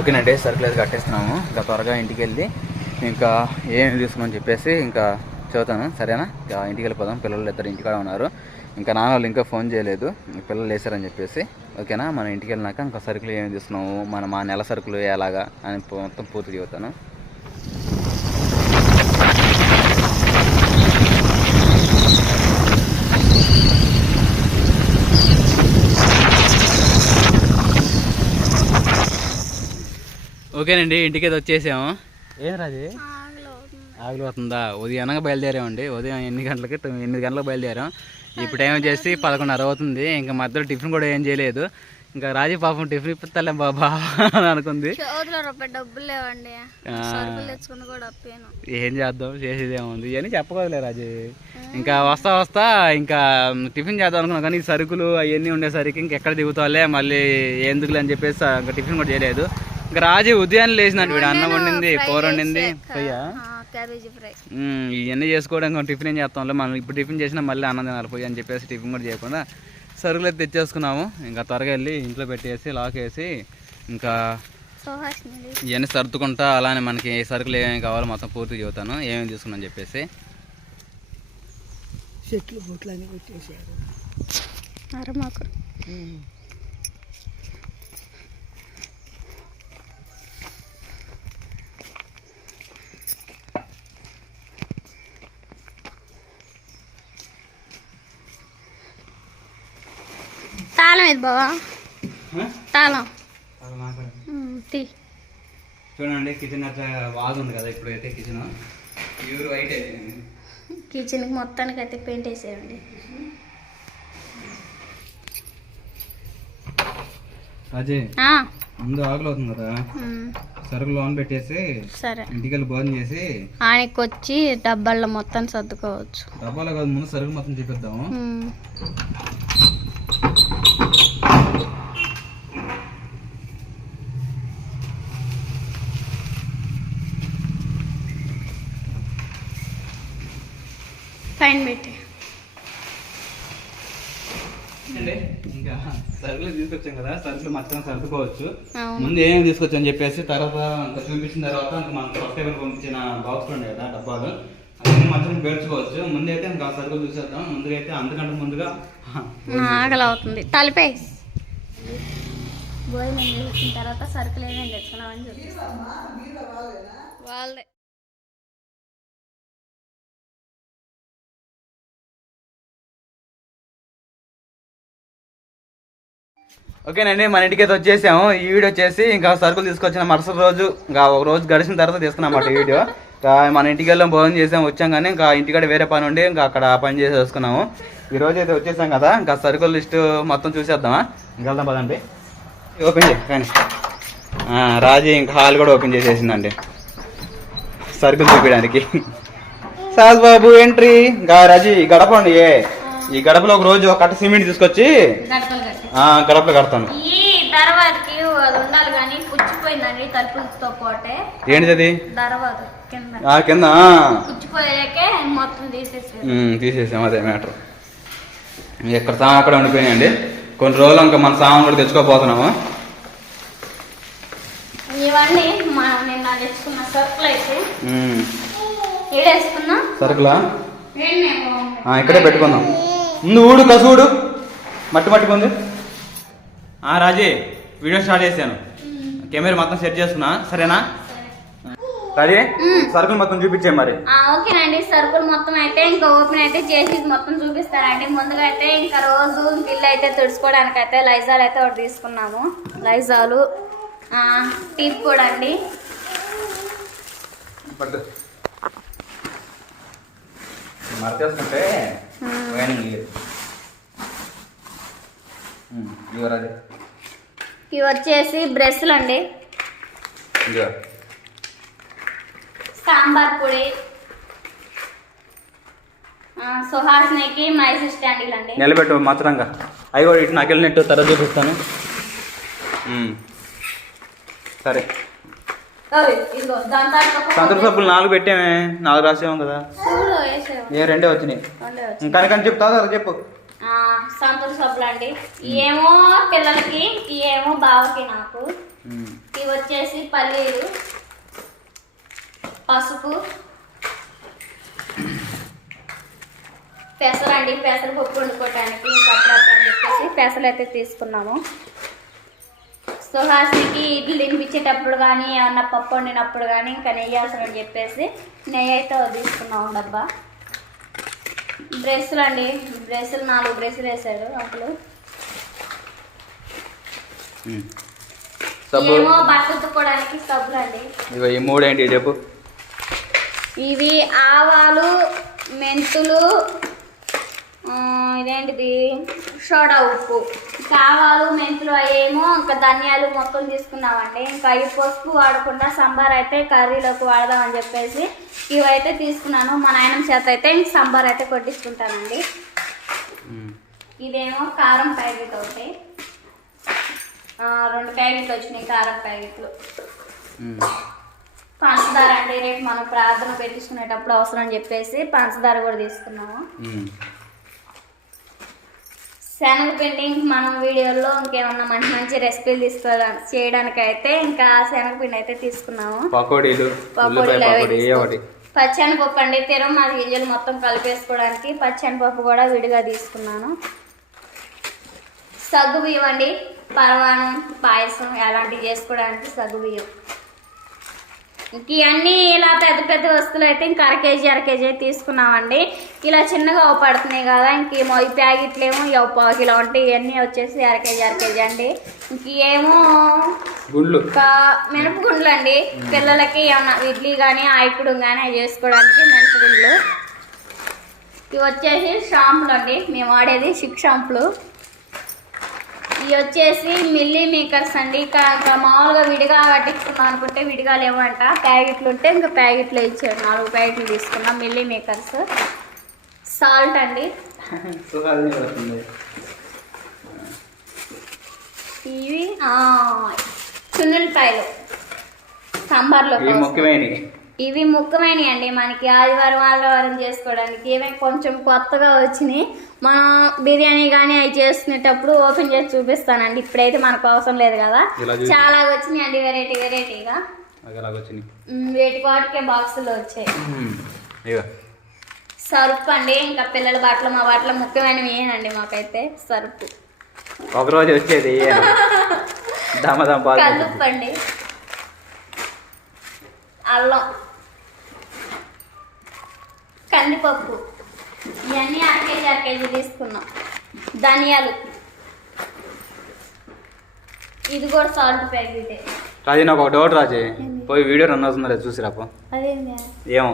ఓకేనండి సరుకులు అయితే కట్టేస్తున్నాము. ఇంకా త్వరగా ఇంటికి వెళ్ళి ఇంకా ఏం తీసుకోమని చెప్పేసి ఇంకా చదువుతాను సరేనా? ఇంకా ఇంటికి వెళ్ళిపోదాం. పిల్లలు ఇద్దరు ఇంటికాడ ఉన్నారు. ఇంకా నాన్న వాళ్ళు ఇంకా ఫోన్ చేయలేదు. పిల్లలు వేసారని చెప్పేసి. ఓకేనా? మనం ఇంటికి వెళ్ళినాక ఇంకా సరుకులు ఏమి తీసుకున్నాము? మన మా నెల సరుకులు ఎలాగా అని మొత్తం పూర్తి చదువుతాను ఓకేనండి ఇంటికి అయితే వచ్చేసాము ఏం రాజీ ఆకలి అవుతుందా ఉదయం అనగా బయలుదేరామండి. ఉదయం ఎన్ని గంటలకి ఎనిమిది గంటలకు బయలుదేరాం. ఇప్పుడు టైం వచ్చేసి పదకొండున్నర అవుతుంది. ఇంకా మధ్యలో టిఫిన్ కూడా ఏం చేయలేదు. ఇంకా రాజీ పాపం టిఫిన్ ఇప్పిస్తాలే బాబా అని అనుకుంది. డబ్బులు లేవండి. ఆ. సరుకులు తెచ్చుకుని కూడా అప్పాను ఏం చేద్దాం? చేసేది ఏముంది అని చెప్పకూడదులే రాజీ. ఇంకా వస్తా వస్తా ఇంకా టిఫిన్ చేద్దాం అనుకున్నాం. కానీ సరుకులు అవన్నీ ఉండేసరికి ఇంకెక్కడ దిగుతావులే. మళ్ళీ ఎందుకులే అని చెప్పేసి ఇంకా టిఫిన్ కూడా చేయలేదు. రాజీ ఉదయాన్నే లేచినట్టు వీడు. అన్నం వండింది కూర వండింది. ఇవన్నీ చేసుకోవడానికి టిఫిన్ ఏం చేస్తాంలే మనం ఇప్పుడు టిఫిన్ చేసినా మళ్ళీ అన్నం తినాలి పోయి అని చెప్పేసి టిఫిన్ కూడా చేయకుండా సరుకులు అయితే తెచ్చేసుకున్నాము. ఇంకా త్వరగా వెళ్ళి ఇంట్లో పెట్టేసి లాక్ వేసి ఇంకా ఇవన్నీ సర్దుకుంటా అలానే మనకి ఏ సరుకులు ఏమేమి కావాలో మొత్తం పూర్తి చెబుతాను. ఏమేమి తీసుకున్నాను చెప్పేసి. చెట్లు బొట్లు అన్ని పెట్టేశారు తాళం ఇది బావా. తాళం. తీ. చూడండి కిచెన్ అట్లా వాజ్ ఉంది కదా ఇప్పుడైతే కిచెన్ ప్యూర్ వైట్ కిచెన్కి మొత్తానికి అయితే పెయింట్ వేసేయండి. ఆ, ముందు ఆకలి అవుతుంది కదా. సరుకులు లోన్ పెట్టేసి సరే. ఇంటికి వెళ్ళి భోజనం చేసి ఆయనకి వచ్చి డబ్బాల్లో మొత్తం సర్దుకోవచ్చు. డబ్బాలో కాదు ముందు సరుకులు మొత్తం చూపిద్దాము ఉమ్. ఫైన్ పెట్టి. ఇంకా సరుకులు తీసుకొచ్చాం కదా సరుకులు మొత్తం సర్దుకోవచ్చు. ముందు ఏం తీసుకొచ్చని చెప్పేసి తర్వాత ఇంకా చూపించిన తర్వాత మనం టైం పంపించిన బాక్స్ ఉన్నాయి కదా డబ్బాలు. అవన్నీ మొత్తం పేర్చుకోవచ్చు. ముందైతే ఇంకా సరుకులు చూసేద్దాం. ముందుగా అయితే అంతకంటే ముందుగా ఆకలి అవుతుంది. తలిపే భోజనం చేసిన తర్వాత సరుకులు ఏమేమి తెచ్చుకున్నామని వాళ్ళే. ఓకేనండి మన ఇంటికి అయితే వచ్చేసాము. ఈ వీడియో వచ్చేసి ఇంకా సరుకులు తీసుకొచ్చిన మరుసటి రోజు ఇంకా ఒక రోజు గడిచిన తర్వాత తీసుకున్నామాట ఈ వీడియో. మన ఇంటికి వెళ్ళాం భోజనం చేసాం వచ్చాం కానీ ఇంకా ఇంటికాడ వేరే పని ఉండి ఇంకా అక్కడ పని చేసేసుకున్నాము. ఈ రోజు అయితే వచ్చేసాం కదా ఇంకా సరుకుల లిస్ట్ మొత్తం చూసేద్దామా? ఇంకా వెళ్దాం పదండి. ఓపెన్ చేయి కానీ. రాజీ ఇంకా హాల్ కూడా ఓపెన్ చేసేసిందండి. సరుకులు చూపించడానికి. సాజ్ బాబు ఎంట్రీ. ఇంకా రాజీ ఈ గడప అండి ఏ? ఈ గడపలో ఒక రోజు ఒక కట్ట సిమెంట్ తీసుకొచ్చి గడపలో కడతాను ఈ తర్వాతకి అది ఉండాలి కానీ పుచ్చిపోయిందండి తలుపులతో పోటే. ఏంటిది కింద. ఆ కింద పుచ్చిపోయాకే మొత్తం తీసేసారు. ఉమ్, తీసేసాం అదే మ్యాటర్. ఎక్కడ సామాన్ అక్కడ ఉండిపోయినాయండి. కొన్ని రోజులు ఇంకా మన సామాన్ కూడా తెచ్చుకోపోతున్నాము. ఇవన్నీ మనం నిన్న తెచ్చుకున్న సరుకులు అయితే. ఇక్కడే పెట్టుకుందాం. ముందు ఊడు కసు ఊడు మట్టి మట్టి ఉంది ఆ రాజీ వీడియో స్టార్ట్ చేశాను. కెమెరా మొత్తం సెట్ చేసుకున్నా. సరేనా? రాజీ సరుకులు మొత్తం చూపించే మరి. ఓకేనండి. సరుకులు మొత్తం అయితే ఇంకా ఓపెన్ అయితే చేసి మొత్తం చూపిస్తానండి. ముందుగా అయితే ఇంకా రోజు బిల్లు అయితే తుడుచుకోవడానికి అయితే లైజాల్ అయితే ఒకటి తీసుకున్నాము. లైజాలు ఆ, టీప్ కూడా అండి. పట్టు మరచేస్తుంటే వైనింగ్ లేదు ఉమ్, ఇదిగో రాజీ ఇవి వచ్చేసి బ్రష్లు అండి. సాంబార్ పొడి ఆ, సుహాసినికి మైసూర్ స్టాండీలు అండి. నిలబెట్టు మాత్రంగా. అవి కూడా ఇటు నాకు వెళ్ళినట్టు తర్వాత చూపిస్తాను. సరే. సంతూర్ సబ్బులు నాలుగు పెట్టామే. నాలుగు రాసేవాం కదా. ఏ రెండే వచ్చినాయి. ఇంకా చెప్తావు కదా చెప్పు. సంతూర్ సబ్బులు అండి ఏమో పిల్లలకి ఏమో బావకి నాకు. ఇవి వచ్చేసి పల్లీలు పసుపు పెసరండి. పెసరు పప్పు వండుకోవటానికి అని చెప్పేసి పెసలు అయితే తీసుకున్నాము. సుహాసినికి ఇడ్లు తినిపించేటప్పుడు కానీ ఏమన్నా పప్పు వండినప్పుడు కానీ ఇంకా నెయ్యి అవసరం అని చెప్పేసి నెయ్యి అయితే తీసుకున్నాము డబ్బా. బ్రెస్సులు అండి బ్రెస్సులు నాలుగు బ్రెస్సులు వేసాడు అప్పుడు. ఏమో బట్టలు ఉతుక్కోవడానికి సబ్బులు అండి ఇగో ఈ మూడేంటి చెప్పు. ఇవి ఆవాలు మెంతులు ఇదేంటిది? సోడా ఉప్పు. ఇంకా ఆవాలు మెంతులు అవేమో ఇంకా ధనియాలు మొత్తం తీసుకున్నామండి. ఇంకా అవి పసుపు వాడకుండా సాంబార్ అయితే కర్రీలోకి వాడదామని చెప్పేసి ఇవైతే తీసుకున్నాను. మా నాయనమ్మ చేత అయితే ఇంక సాంబార్ అయితే కొట్టించుకుంటానండి. ఇదేమో కారం ప్యాకెట్ ఒకటి. రెండు ప్యాకెట్లు వచ్చినాయి కారం ప్యాకెట్లు. పంచదార అంటే రేపు మనం ప్రార్థన పెట్టించుకునేటప్పుడు అవసరం అని చెప్పేసి పంచదార కూడా తీసుకున్నాము. శనగపిండి మనం వీడియోలో ఇంకేమన్నా మంచి మంచి రెసిపీలు తీసుకోవడానికి చేయడానికి అయితే ఇంకా శనగపిండి అయితే తీసుకున్నాము. పకోడీలు పకోడీలు పచ్చనిపప్పు అండి తిరుమల గింజలు మొత్తం కలిపేసుకోవడానికి పచ్చనిపప్పు కూడా విడిగా తీసుకున్నాను. సగ్గు బియ్యం అండి పరవాణం పాయసం అలాంటివి చేసుకోవడానికి సగ్గు బియ్యం ఇంక ఇవన్నీ ఇలా పెద్ద పెద్ద వస్తువులు అయితే ఇంక అర కేజీ అర కేజీ తీసుకున్నామండి. ఇలా చిన్నగా అవపడుతున్నాయి కదా ఇంక ఏమో ఈ ప్యాకెట్లు ఏమో ఇవి పావు కిలో ఉంటాయి ఇవన్నీ వచ్చేసి అర కేజీ అర కేజీ అండి. ఇంక ఏమో గుండ్లు మినపగుండ్లు అండి పిల్లలకి ఏమన్నా ఇడ్లీ కానీ ఆయకుడు కానీ అవి చేసుకోవడానికి మినపగుండ్లు. ఇవి వచ్చేసి షాంపులు అండి మేము వాడేది సిక్ షాంపులు. ఇవి వచ్చేసి మిల్లీ మేకర్స్ అండి. ఇక్కడ ఇంకా మామూలుగా విడిగా పట్టించుకున్నాం అనుకుంటే విడిగా లేవంట. ప్యాకెట్లు ఉంటే ఇంకా ప్యాకెట్లు ఇచ్చాడు నాలుగు ప్యాకెట్లు తీసుకున్నాం మిల్లీ మేకర్స్ సాల్ట్ అండి ఇవి ఆ, చున్నులపాయలు. సాంబార్లో ముఖ్యమైనవి. ఇవి ముఖ్యమైనవి అండి మనకి ఆదివారం ఆదివారం చేసుకోవడానికి. ఏమైనా కొంచెం కొత్తగా వచ్చినాయి. మనం బిర్యానీ కానీ అవి చేసుకునేటప్పుడు ఓపెన్ చేసి చూపిస్తానండి. ఇప్పుడైతే మనకు అవసరం లేదు కదా. చాలా వచ్చినాయి అండి వెరైటీ వెరైటీగా. వేటి వాటికే బాక్సులు వచ్చాయి. సరుపు అండి ఇంకా పిల్లల బట్టలు మా బట్టలు ముఖ్యమైనవి ఏనండి మాకైతే. సరుపు. ఒకరోజు వచ్చేది కల్లుప్పు అండి అల్లం. కందిపప్పు. ఇవన్నీ అర కేజీ అర కేజీ తీసుకున్నాం. ధనియాలు. ఇది కూడా సాల్ట్ ప్యాకెట్. రాజీ నాకు ఒక డౌట్ రాజీ పోయి వీడియో రన్ అవుతుందా లేదా చూసి రాపో ఏమో.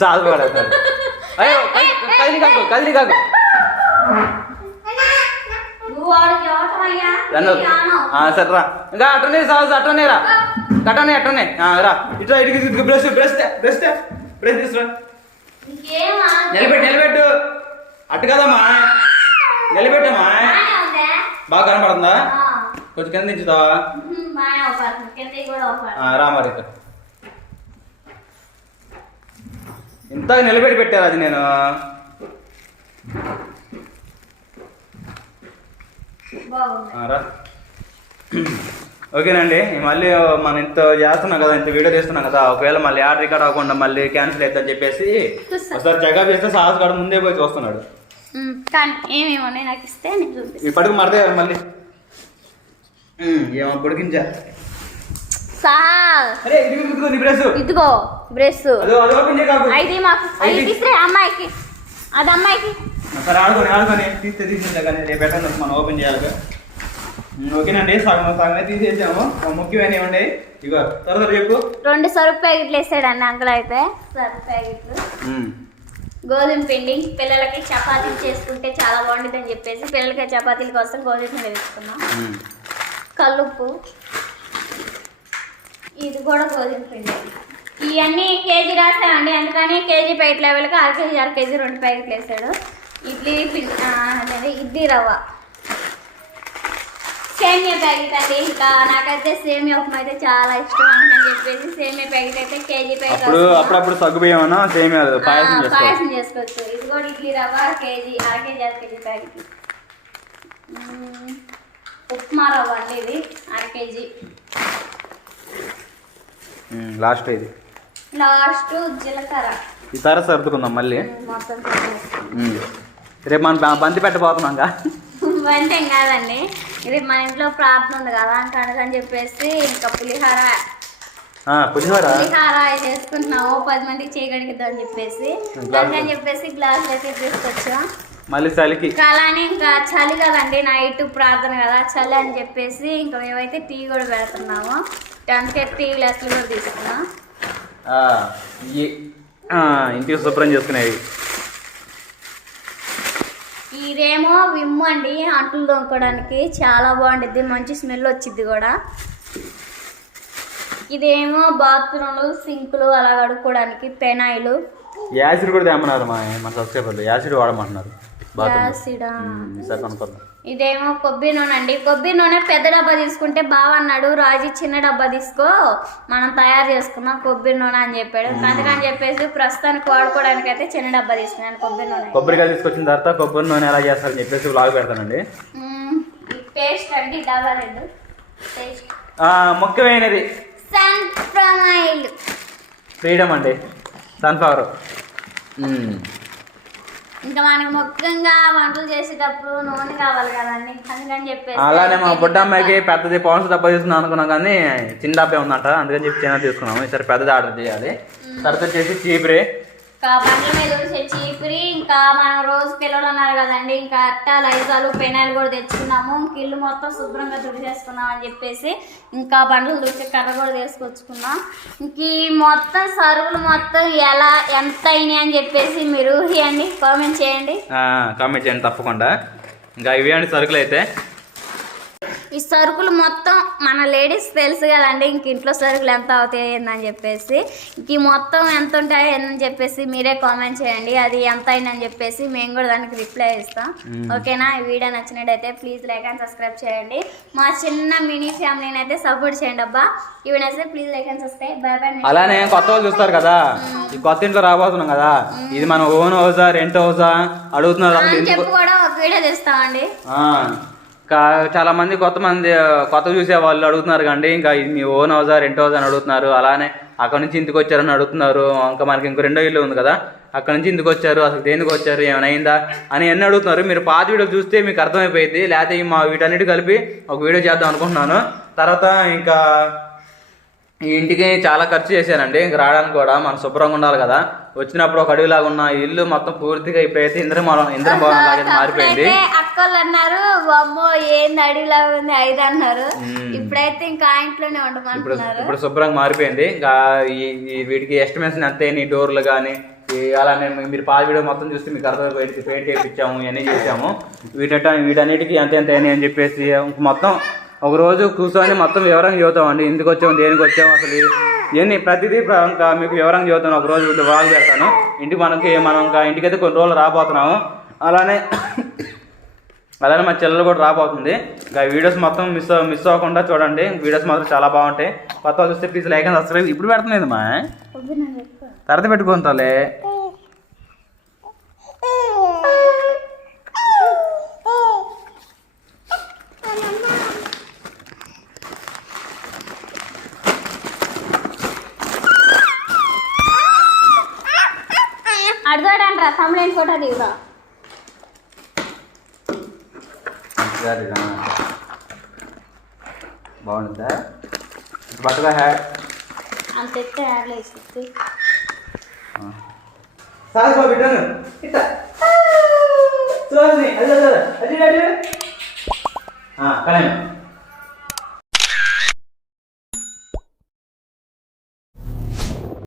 సాధు పడతారు అయ్యో కదిలి కాకు కాకు. సరే రా. ఇంకా అట్టనే సాగు అట్టనే రా. అట్టనే ఇట్లా ఇటుకి బ్రష్ బ్రష్ బ్రష్ తీసురా నిలబెట్టు నిలబెట్టు. అట్టు కదమ్మా. నిలబెట్టమ్మా. బాగా కనపడుతుందా. కొంచెం కింద దించుతావా? ఉహుం, బాగానే అవుతుంది కిందకి కూడా అవుతుంది ఆ, రా మరి ఇక్కడ. ఇంత నిలబెట్టి పెట్టారు అది నేను? రా. ఓకేనండి మళ్ళీ మనం ఇంత చేస్తున్నాం కదా ఇంత వీడియో తీస్తున్నాం కదా ఒకవేళ మళ్ళీ యాడ్ రికార్డ్ అవ్వకుండా మళ్ళీ క్యాన్సిల్ అవుతుందని చెప్పేసి ఒకసారి చెకప్ చేస్తే సాహస్ గడు ముందే పోయి చూస్తున్నాడు. ఏమేమి నాకు ఇస్తే ఇప్పటికి మరదే మళ్ళీ. ఏమో పొడికించా ఇదిగో మాకు. ఐది. ఇస్తే అమ్మాయికి. అది అమ్మాయికి. సరే ఆడుకొని ఆడుకొని. తీస్తే తీసేసా కానీ రేపు ఎక్కడ మనం ఓపెన్ చేయాలి ఓకేనండి సగం సగమే తీసేసాము. ముఖ్యమైన ఏమండి ఇగో త్వర త్వర చెప్పు. రెండు సరుపు ప్యాకెట్లు వేసాడండి అంకుల్ అయితే. సరుపు ప్యాకెట్లు. గోధుమ పిండి పిల్లలకి చపాతీలు చేసుకుంటే చాలా బాగుంటుంది అని చెప్పేసి పిల్లలకి చపాతీల కోసం గోధుమ పిండి వేసుకున్నాం. కల్లుప్పు. ఇది కూడా గోధుమ పిండి. ఇవన్నీ కేజీ రాసామండి అందుకని కేజీ ప్యాకెట్ లెవెల్కి అర కేజీ అర కేజీ రెండు ప్యాకెట్లు వేసాడు. ఇడ్లీ ఇడ్లీ రవ్వ. సేమియా ప్యాకెట్ అండి. ఇంకా నాకైతే సేమియా ఉప్మా అయితే చాలా ఇష్టం అని చెప్పేసి సేమియా ప్యాకెట్ అయితే కేజీ ప్యాకెట్ అప్పుడు అప్పుడప్పుడు సగ్గు బియ్యం అన్నా సేమ్ పాయసం పాయసం చేసుకోవచ్చు. ఇది కూడా ఇడ్లీ రవ్వ కేజీ అర కేజీ అర కేజీ ప్యాకెట్. ఉప్మా రవ్వ అండి ఇది అర కేజీ. లాస్ట్ ఇది. లాస్ట్ జీలకర్ర. ఈసారి సర్దుకుందాం మళ్ళీ. మొత్తం. రేపు మనం బంతి పెట్టబోతున్నాం ఏం కాదండి. ఇది మన ఇంట్లో ప్రార్థన ఉంది కదా అందుకని చెప్పేసి ఇంకా పులిహార. పులిహోర? పులిహార చేసుకుంటున్నాము. పది మందికి చేయగలిగిద్దాం అని చెప్పేసి. అందుకని చెప్పేసి గ్లాస్ అయితే తీసుకొచ్చాం. మళ్ళీ చలికి. అలానే ఇంకా చలి కదండి నైట్ ప్రార్థన కదా చలి అని చెప్పేసి ఇంకా మేమైతే టీ కూడా పెడుతున్నాము. అందుకే టీ గ్లాసులు కూడా తీసుకున్నాం. ఇంటికి శుభ్రం చేసుకునేవి. ఇదేమో విమ్ అండి అంట్లు తోముకోవడానికి. చాలా బాగుండిద్ది మంచి స్మెల్ వచ్చింది కూడా. ఇదేమో బాత్రూమ్లు సింకులు అలా కడుక్కోవడానికి పెనాయిలు. యాసిడ్ కూడా తెమ్మన్నారు మా మన సబ్స్క్రైబర్లు. యాసిడ్ వాడమంటున్నారు బాత్రూమ్ యాసిడా. ఈసారి కనుక్కోద్దాం ఇదేమో కొబ్బరి నూనె అండి. కొబ్బరి నూనె పెద్ద డబ్బా తీసుకుంటే బావ అన్నాడు రాజు చిన్న డబ్బా తీసుకో మనం తయారు చేసుకున్నాం కొబ్బరి నూనె అని చెప్పాడు. అందుకని చెప్పేసి ప్రస్తుతానికి వాడుకోవడానికి అయితే చిన్న డబ్బా తీసుకున్నాను కొబ్బరి నూనె. కొబ్బరికాయలు తీసుకొచ్చిన తర్వాత కొబ్బరి నూనె ఎలా చేస్తారని చెప్పేసి బ్లాగ్ పెడతానండి. పేస్ట్ అండి డబ్బా రెండు. పేస్ట్. ముఖ్యమైనది. సన్ ఫ్రీడమ్ అండి. సన్ఫ్లవర్ ఇంకా మనకి ముఖ్యంగా వంటలు చేసేటప్పుడు నూనె కావాలి కదండి అందుకని చెప్పేసి. అలానే మా బుడ్డ అమ్మాయికి పెద్దది పౌన్స్ డబ్బా తీసుకున్నాం అనుకున్నాం కానీ చిన్న డబ్బా ఉందంట అందుకని చెప్పి చిన్న తీసుకున్నాము. ఈసారి పెద్దది ఆర్డర్ చేయాలి. తర్వాత వచ్చేసి చీపురే. బండ్ల మీద ఇంకా మనం రోజు పిల్లలు ఉన్నారు కదండి ఇంకా అట్ట లైజాలు పెనాయిలు కూడా తెచ్చుకున్నాము. కిళ్ళు ఇల్లు మొత్తం శుభ్రంగా తుడిచేసుకున్నాం అని చెప్పేసి ఇంకా బండ్లు తుడిచే కర్ర కూడా తీసుకొచ్చుకున్నాం. ఇంక ఈ మొత్తం సరుకులు మొత్తం ఎలా ఎంత అయినాయి అని చెప్పేసి మీరు ఊహియండి కామెంట్ చేయండి. కామెంట్ చేయండి తప్పకుండా. ఇంకా ఇవి అండి సరుకులు అయితే ఈ సరుకులు మొత్తం మన లేడీస్ తెలుసు కదండి ఇంక ఇంట్లో సరుకులు ఎంత అవుతాయి ఏందని చెప్పేసి. ఇంక మొత్తం ఎంత ఉంటాయో ఏందని చెప్పేసి మీరే కామెంట్ చేయండి. అది ఎంత అయిందని చెప్పేసి మేము కూడా దానికి రిప్లై ఇస్తాం. ఓకేనా? ఈ వీడియో నచ్చినట్టయితే ప్లీజ్ లైక్ అండ్ సబ్స్క్రైబ్ చేయండి. మా చిన్న మినీ ఫ్యామిలీని అయితే సపోర్ట్ చేయండి అబ్బా. వీడియో అయితే please like and subscribe bye bye అలానే కొత్త వాళ్ళు చూస్తారు కదా ఈ కొత్త ఇంట్లో రాబోతున్నాం కదా ఇది మన ఓన్ హౌసా రెంట్ హౌసా? అడుగుతున్నారు కూడా ఒక వీడియో తీస్తామండి. చాలా మంది కొత్త మంది కొత్త చూసే వాళ్ళు అడుగుతున్నారు కండి. ఇంకా ఇది మీ ఓన్ హౌసా రెంట్ హౌస్ అని అడుగుతున్నారు. అలానే అక్కడ నుంచి ఇంటికి వచ్చారని అడుగుతున్నారు. ఇంకా మనకి ఇంకో రెండో ఇల్లు ఉంది కదా అక్కడ నుంచి ఇంటికి వచ్చారు. అసలు దేనికి వచ్చారు? ఏమైనా అయిందా? అని ఎన్ని అడుగుతున్నారు. మీరు పాత వీడియో చూస్తే మీకు అర్థమైపోయింది లేకపోతే మా వీటన్నిటి కలిపి ఒక వీడియో చేద్దాం అనుకుంటున్నాను. తర్వాత ఇంకా ఈ ఇంటికి చాలా ఖర్చు చేశానండి. ఇంక రావడానికి కూడా మనం శుభ్రంగా ఉండాలి కదా. వచ్చినప్పుడు ఒక అడవిలాగా ఉన్న ఇల్లు మొత్తం పూర్తిగా ఇప్పుడైతే ఇంద్రమోళం ఇంద్రమోళం లాగా మారిపోయింది. అక్కలు అన్నారు అమ్మో ఏంది అడిగిలాగా ఉంది ఐదు అన్నారు. ఇప్పుడైతే ఇంకా ఇంట్లోనే ఇప్పుడు ఉండమంటున్నారు. ఇప్పుడు శుభ్రంగా మారిపోయింది. ఇంకా ఈ వీటికి ఎస్టిమేషన్ అంతే నీ డోర్లు కానీ అలానే మీరు పాత వీడియో మొత్తం చూస్తే మీకు అర్థమైపోయింది పెయింట్ చేయించాము ఇవన్నీ చేసాము వీటట వీటన్నిటికీ అంతే అంతే అని అని చెప్పేసి మొత్తం ఒక రోజు కూర్చొని మొత్తం వివరంగా చదువుతామండి ఎందుకు వచ్చాము దేనికి వచ్చాము అసలు ఇవన్నీ ప్రతిదీ ప్ర- ఇంకా మీకు వివరంగా చదువుతాను. ఒక రోజు వాళ్ళు పెడతాను. ఇంటికి మనకి మనం ఇంకా ఇంటికైతే కొన్ని రోజులు రాబోతున్నాము. అలానే అలానే మా చెల్లెలు కూడా రాబోతుంది. ఇంకా వీడియోస్ మొత్తం మిస్ మిస్ అవ్వకుండా చూడండి. వీడియోస్ మాత్రం చాలా బాగుంటాయి. కొత్త చూస్తే ప్లీజ్ లైక్ అండ్ సబ్స్క్రైబ్ ఇప్పుడు పెడుతుంది మా తర్వాత పెట్టుకుంటాలే. తమ్ముడేం ఫోటో దిగురా బాగుంటుందా? బట్టగా హ్యాడ్ అంత ఎత్తే ఆడలేసి సార్ బాబు ఇట్టాను ఇట్టా చూడండి అది అది అది అది కానీ